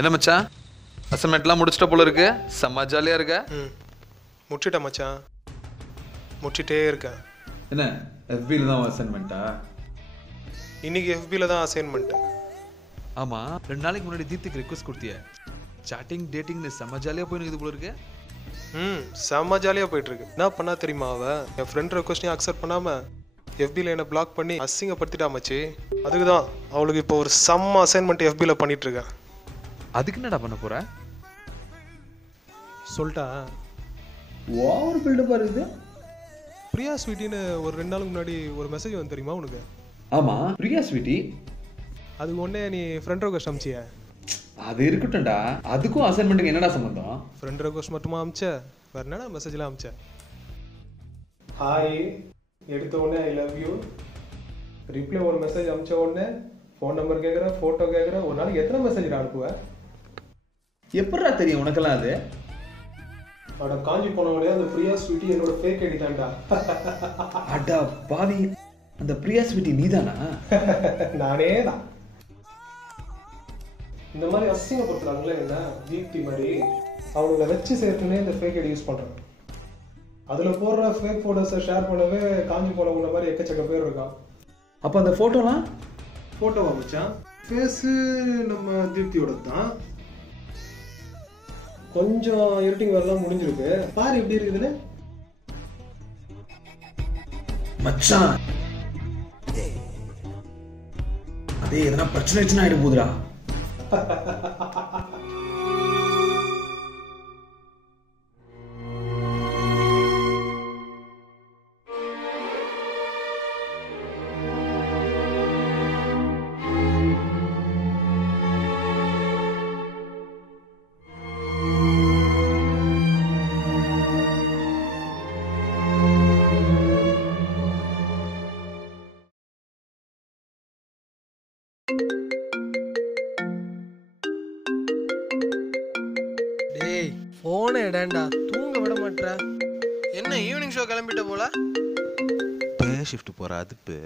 என்ன மச்சான் அசைன்மெண்ட்லாம் முடிச்சிட்ட போல இருக்கு, செம்ம ஜாலியாக இருக்க. முடிச்சிட்டேன் மச்சான், முடிச்சிட்டே இருக்கேன். என்ன எஃபியில் தான் அசைன்மெண்ட்டா? இன்னைக்கு எஃபியில் தான் அசைன்மெண்ட்டு. ஆமாம், 2 நாளைக்கு முன்னாடி தீப்திக்கு ரெக்வஸ்ட் கொடுத்திய. சாட்டிங் டேட்டிங்னு செம்ம ஜாலியாக போயினுக்குது போல இருக்கு. செம்ம ஜாலியாக போயிட்டுருக்கு. என்ன பண்ணா தெரியுமா, அவள் என் ஃப்ரெண்ட் ரெக்வஸ்ட்டையும் அக்செப்ட் பண்ணாமல் எஃபியில் என்னை பிளாக் பண்ணி அசிங்கப்படுத்திட்டாமச்சு. அதுக்கு தான் அவளுக்கு இப்போ ஒரு செம்ம அசைன்மெண்ட் எஃபியில் பண்ணிகிட்ருக்கேன். அதுக்கு என்னடா பண்ண போற? சொல்லிட்டா ஓவர் பில்டப்பாக இருக்குது. பிரியா ஸ்வீட்டின்னு ஒரு 2 நாளுக்கு முன்னாடி ஒரு மெசேஜ் வந்து தெரியுமா உனக்கு? ஆமாம், பிரியா ஸ்வீட்டி. அதுக்கு ஒன்றே நீ ஃப்ரெண்ட் ரெக்வஸ்ட் அமிச்சிய. அது இருக்கட்டும்டா, அதுக்கும் அசைன்மெண்ட்டுக்கு என்னடா சம்பந்தம்? ஃப்ரெண்ட் ரெக்வஸ்ட் மட்டுமா அமிச்ச, வேறு என்னடா மெசேஜ்லாம் அமிச்ச? ஹாய் எடுத்த உடனே ஐ லவ் யூ, ரிப்ளை ஒரு மெசேஜ் அமிச்ச உடனே ஃபோன் நம்பர் கேட்குற, ஃபோட்டோ கேட்குற. ஒரு நாளைக்கு எத்தனை மெசேஜ் அனுப்புவேன்? எப்படா தெரியும் உனக்கெல்லாம் அது? அவட காஞ்சி போனவனே அந்த பிரியா ஸ்வீட்டி என்னோட ஃபேக் ஐடி தான்டா. அடா பாவி, அந்த பிரியா ஸ்வீட்டி நீதானா? நானே தான். இந்த மாதிரி அசிங்கப்படுத்துறாங்களே என்ன தீப்தி மாதிரி, அவங்கள வச்சு சேர்த்துனே இந்த ஃபேக் ஐடி யூஸ் பண்றாங்க. அதில் போடுற ஃபேக் ஃபோட்டோஸை ஷேர் பண்ணவே காஞ்சி போனவங்கள மாதிரி எக்கச்சக்க பேர் இருக்கான். அப்போ அந்த ஃபோட்டோலாம் ஃபோட்டோ வச்சான், ஃபேஸு நம்ம தீப்தியோட தான். கொஞ்சம் எடிட்டிங் வரலாம் முடிஞ்சிருக்கு, பாரு எப்படி இருக்குதுன்னு. மச்சான் அதே எதனா பிரச்சனை ஆயிடும் போதுடா. டேய் போனை எடாண்டா, தூங்க விட மாட்டற. என்ன ஈவினிங் ஷோ கிளம்பிட்ட போல? டே ஷிஃப்ட் போற அதுப்பு.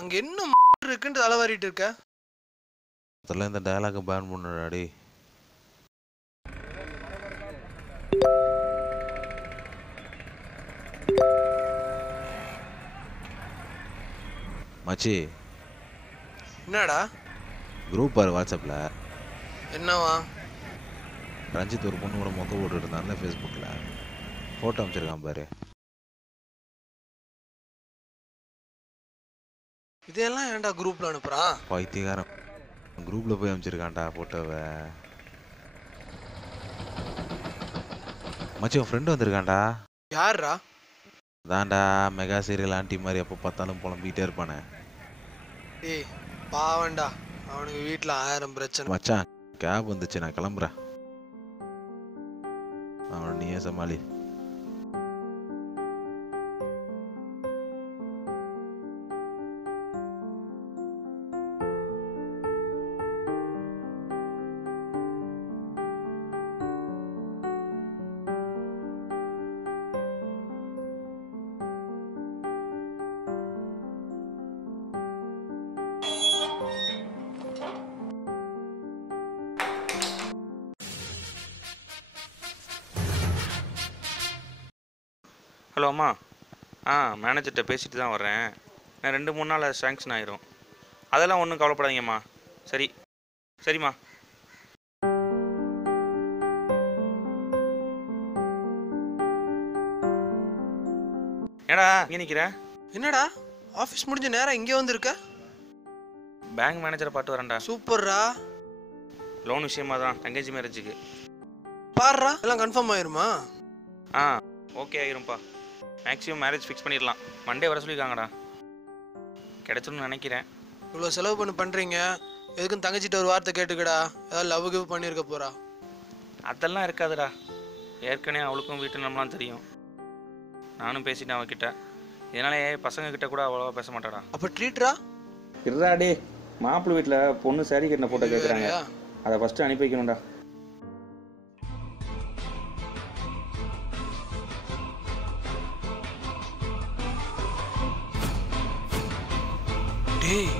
அங்க என்ன இருக்குன்னு தலைவாரிட்டு இருக்க? அதெல்லாம் இந்த டயலாக பேன் பண்ணுடா டேய். மச்சி என்னடா குரூப் பாரு வாட்ஸ்அப்பில். என்னவா? ரஞ்சித் ஒரு பொண்ணு கூட மொக்க போட்டு இருந்தான்ல ஃபேஸ்புக்கில், ஃபோட்டோ அமைச்சிருக்கான் பாரு. இதெல்லாம் ஏன்டா குரூப்ல அனுப்புறான்? பைத்தியக்காரன் குரூப்பில் போய் அமைச்சிருக்கான்டா ஃபோட்டோவை. மச்சி உன் ஃப்ரெண்டு வந்திருக்கான்டா. யாரா? தான்டா மெகா சீரியல் ஆண்டி மாதிரி எப்போ பார்த்தாலும் புலம்பிக்கிட்டே இருப்பானே. ஏய் பாவண்டா, அவனுக்கு வீட்டில் 1000 பிரச்சனை. மச்சான் கேப் வந்துச்சு, நான் கிளம்புறேன். அவனை நீயே சமாளி. ஹலோ அம்மா. மேனேஜர்கிட்ட பேசிட்டு தான் வர்றேன். நான் 2-3 நாள் சாங்ஷன் ஆயிரும். அதெல்லாம் ஒன்றும் கவலைப்படாதீங்கம்மா. சரி சரிம்மா. ஏடா இங்கே நிற்கிற? என்னடா ஆஃபீஸ் முடிஞ்ச நேரம் இங்கே வந்திருக்க? பேங்க் மேனேஜரை பார்த்து வரேன்டா. சூப்பர்ரா. லோன் விஷயமா தான், தங்கச்சி மேரேஜுக்கு. பாருடா, எல்லாம் கன்ஃபார்ம் ஆயிருமா? ஓகே ஆயிரும்ப்பா. மேக்ஸிமம் மேரேஜ் ஃபிக்ஸ் பண்ணிடலாம். மண்டே வர சொல்லியிருக்காங்கடா. கிடைச்சிடும்னு நினைக்கிறேன். இவ்வளோ செலவு பண்ணி பண்ணுறீங்க, எதுக்கும் தங்கச்சிட்ட ஒரு வார்த்தை கேட்டுக்கடா. ஏதாவது லவ் கிவ் பண்ணியிருக்க போகிறா? அதெல்லாம் இருக்காதுடா. ஏற்கனவே அவளுக்கும் வீட்டு நம்மளாம் தெரியும். நானும் பேசிட்டேன் அவகிட்ட. இதனாலே பசங்கக்கிட்ட கூட அவ்வளோவா பேச மாட்டாடா. அப்போ ட்ரீட்ரா? இருடா மாப்பிள்ளை வீட்டில் பொண்ணு சாரி கட்டின ஃபோட்டோ கேட்குறாங்க. அதை ஃபஸ்ட்டு அனுப்பி வைக்கணும்டா. டேய்